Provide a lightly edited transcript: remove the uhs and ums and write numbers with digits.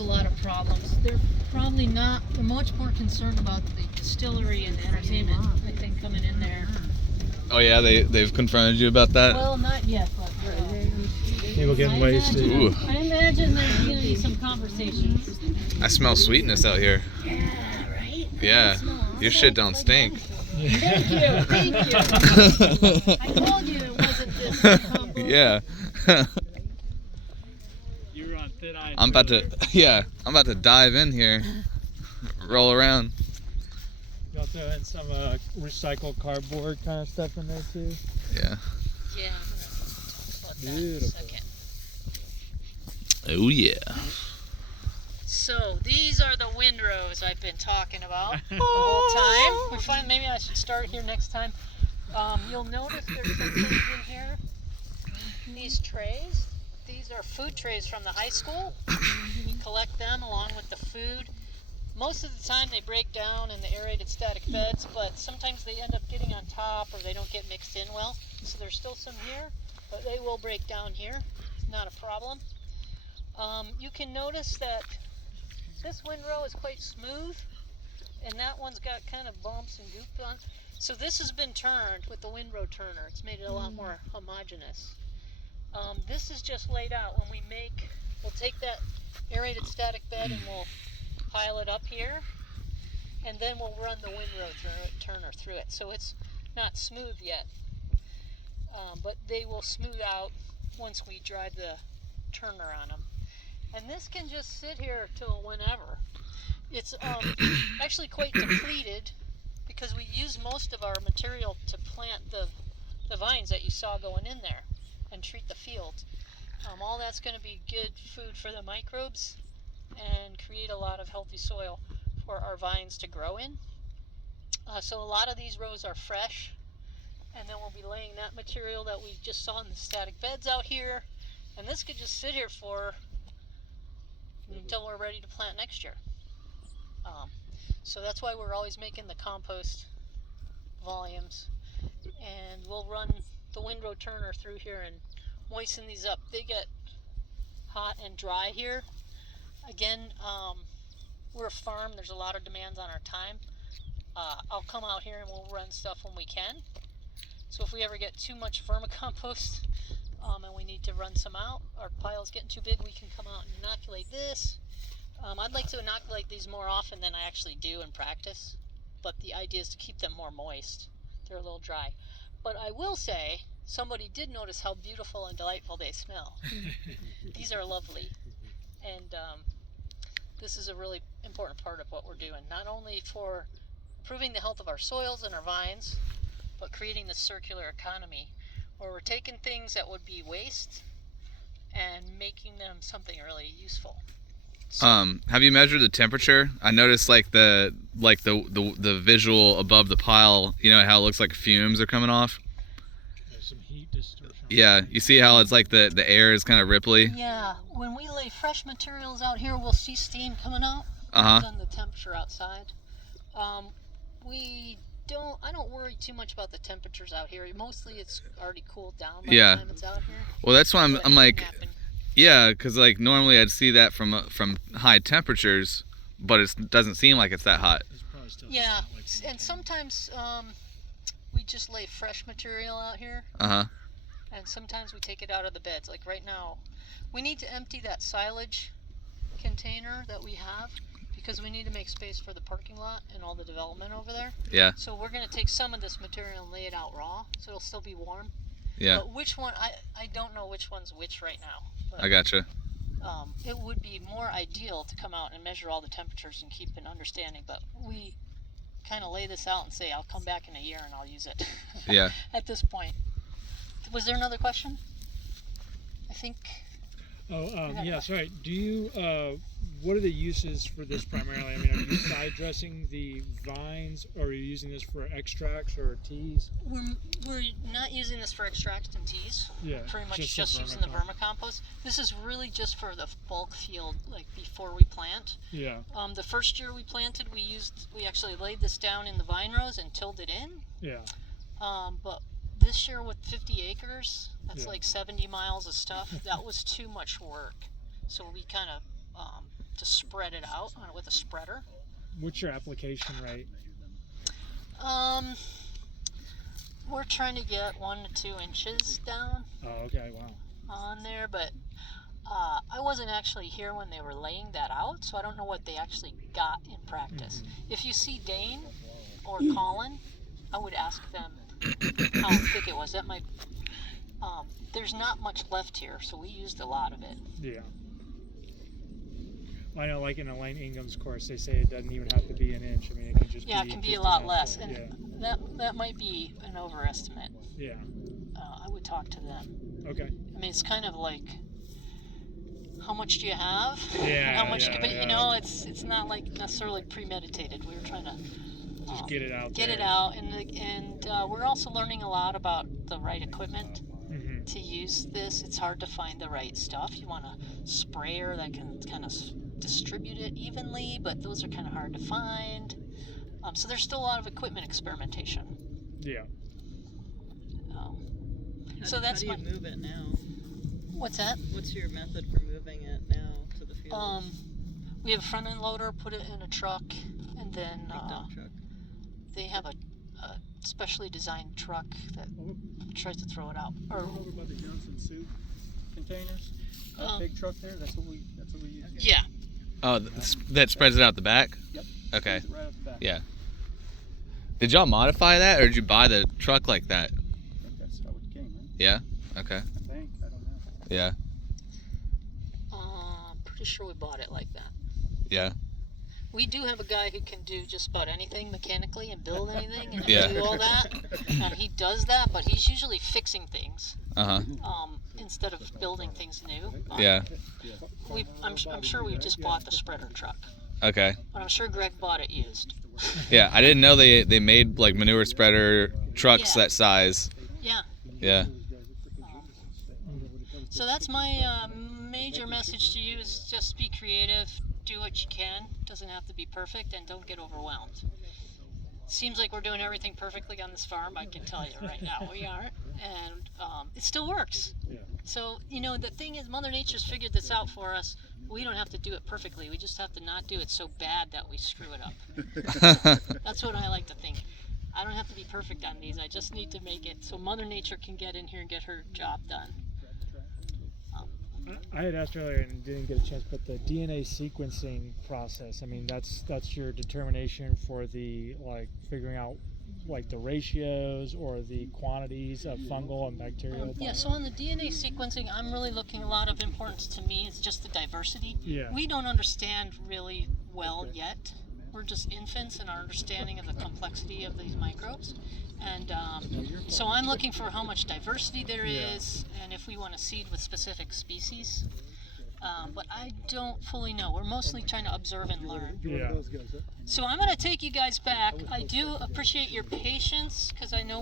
a lot of problems. They're probably not, they're much more concerned about the distillery and entertainment, I think, coming in there. Oh yeah, they've confronted you about that? Well, not yet, but people getting wasted. I imagine there's going to be some conversations. I smell sweetness out here. Yeah, right? Yeah, your shit don't stink. Thank you. I told you it wasn't this combo. Yeah. You're on thin ice. I'm about to dive in here. Roll around. You'll throw in some recycled cardboard kind of stuff in there too. Yeah. Yeah, I'm going to talk about that in a Beautiful. second. Oh yeah. So these are the windrows I've been talking about the whole time. Maybe I should start here next time. You'll notice there's some things in here. These trays. These are food trays from the high school. We collect them along with the food. Most of the time they break down in the aerated static beds, but sometimes they end up getting on top or they don't get mixed in well. So there's still some here, but they will break down here. It's not a problem. You can notice that this windrow is quite smooth, and that one's got kind of bumps and goop on. So this has been turned with the windrow turner. It's made it a lot more homogeneous. This is just laid out. When we'll take that aerated static bed and we'll pile it up here, and then we'll run the windrow turner through it. So it's not smooth yet, but they will smooth out once we drive the turner on them. And this can just sit here till whenever. It's actually quite depleted because we use most of our material to plant the vines that you saw going in there and treat the field. All that's going to be good food for the microbes and create a lot of healthy soil for our vines to grow in. So a lot of these rows are fresh, and then we'll be laying that material that we just saw in the static beds out here, and this could just sit here until we're ready to plant next year. So that's why we're always making the compost volumes, and we'll run the windrow turner through here and moisten these up. They get hot and dry here. Again, we're a farm. There's a lot of demands on our time. I'll come out here and we'll run stuff when we can. So if we ever get too much vermicompost and we need to run some out, our pile's getting too big, we can come out and inoculate this. I'd like to inoculate these more often than I actually do in practice, but the idea is to keep them more moist. They're a little dry. But I will say, somebody did notice how beautiful and delightful they smell. These are lovely. And this is a really important part of what we're doing, not only for improving the health of our soils and our vines, but creating this circular economy where we're taking things that would be waste and making them something really useful. So, have you measured the temperature? I noticed the visual above the pile, you know how it looks like fumes are coming off? There's some heat distortion. Yeah, you see how it's like the air is kind of ripply? yeah, when we lay fresh materials out here, we'll see steam coming out. Uh-huh. Depends on the temperature outside. I don't worry too much about the temperatures out here. Mostly it's already cooled down by the time it's out here. Well, that's why I'm like, happen. yeah, because like normally I'd see that from high temperatures, but it doesn't seem like it's that hot. It's probably still Yeah, like and sometimes we just lay fresh material out here, Uh-huh. and sometimes we take it out of the beds. Like right now, we need to empty that silage container that we have because we need to make space for the parking lot and all the development over there. Yeah. So we're going to take some of this material and lay it out raw, so it'll still be warm. Yeah. But which one, I don't know which one's which right now. But, I gotcha. it would be more ideal to come out and measure all the temperatures and keep an understanding, but we kind of lay this out and say, I'll come back in a year and I'll use it. Yeah. At this point. Was there another question? I think. Yeah, sorry. Do you, what are the uses for this primarily? I mean, are you side dressing the vines, or are you using this for extracts or teas? We're not using this for extracts and teas. Yeah. Pretty much just just for using the vermicompost. This is really just for the bulk field, like before we plant. Yeah. The first year we planted, we actually laid this down in the vine rows and tilled it in. Yeah. But this year with 50 acres, that's like 70 miles of stuff. That was too much work. So we kind of, to spread it out with a spreader. What's your application rate? We're trying to get 1 to 2 inches down Oh, okay, wow. on there, but I wasn't actually here when they were laying that out, so I don't know what they actually got in practice. If you see Dane or Colin, I would ask them how thick it was. That might. There's not much left here, so we used a lot of it. Yeah. I know, like in Elaine Ingham's course, they say it doesn't even have to be an inch. I mean, it can just Yeah, be. it can be just a lot enough less, to- and yeah. that might be an overestimate. Yeah. I would talk to them. Okay. I mean, it's kind of like, how much do you have? Yeah. How much? Yeah, but yeah. you know, it's not like necessarily premeditated. We were trying to Just get it out. get there. it out, and we're also learning a lot about the right equipment Mm-hmm. to use this. It's hard to find the right stuff. You want a sprayer that can kind of distribute it evenly, but those are kind of hard to find. So there's still a lot of equipment experimentation. Yeah. So that's how do you move it now? What's that? What's your method for moving it now to the field? We have a front end loader, put it in a truck, and then Big dump truck. they have a specially designed truck that tries to throw it out. Or Over by the Johnson soup containers. That big truck there. That's what we use. yeah, Oh, that spreads it out the back? Yep. Okay. It's right up the back. Yeah. Did y'all modify that, or did you buy the truck like that? I think that's how it came, right? Yeah? Okay. I think. I don't know. Yeah. pretty sure we bought it like that. Yeah. We do have a guy who can do just about anything mechanically and build anything and Yeah. do all that. He does that, but he's usually fixing things Uh-huh. instead of building things new. Yeah. I'm sure we just bought the spreader truck, Okay. but I'm sure Greg bought it used. Yeah, I didn't know they made like manure spreader trucks Yeah. that size. Yeah. Yeah. So that's my major message to you: is just be creative, do what you can. Doesn't have to be perfect, and don't get overwhelmed. Seems like we're doing everything perfectly on this farm. I can tell you right now we aren't, and it still works. Yeah. So the thing is, Mother Nature's figured this out for us. We don't have to do it perfectly. We just have to not do it so bad that we screw it up. That's what I like to think. I don't have to be perfect on these. I just need to make it so Mother Nature can get in here and get her job done. I had asked earlier and didn't get a chance, but the DNA sequencing process. I mean, that's your determination for the figuring out the ratios or the quantities of fungal and bacterial. Yeah, so on the DNA sequencing, I'm really looking, a lot of importance to me is just the diversity. Yeah. We don't understand really well yet. We're just infants in our understanding of the complexity of these microbes. And so I'm looking for how much diversity there is, and if we want to seed with specific species. But I don't fully know. We're mostly trying to observe and learn. Yeah. So I'm going to take you guys back. I do appreciate your patience, because I know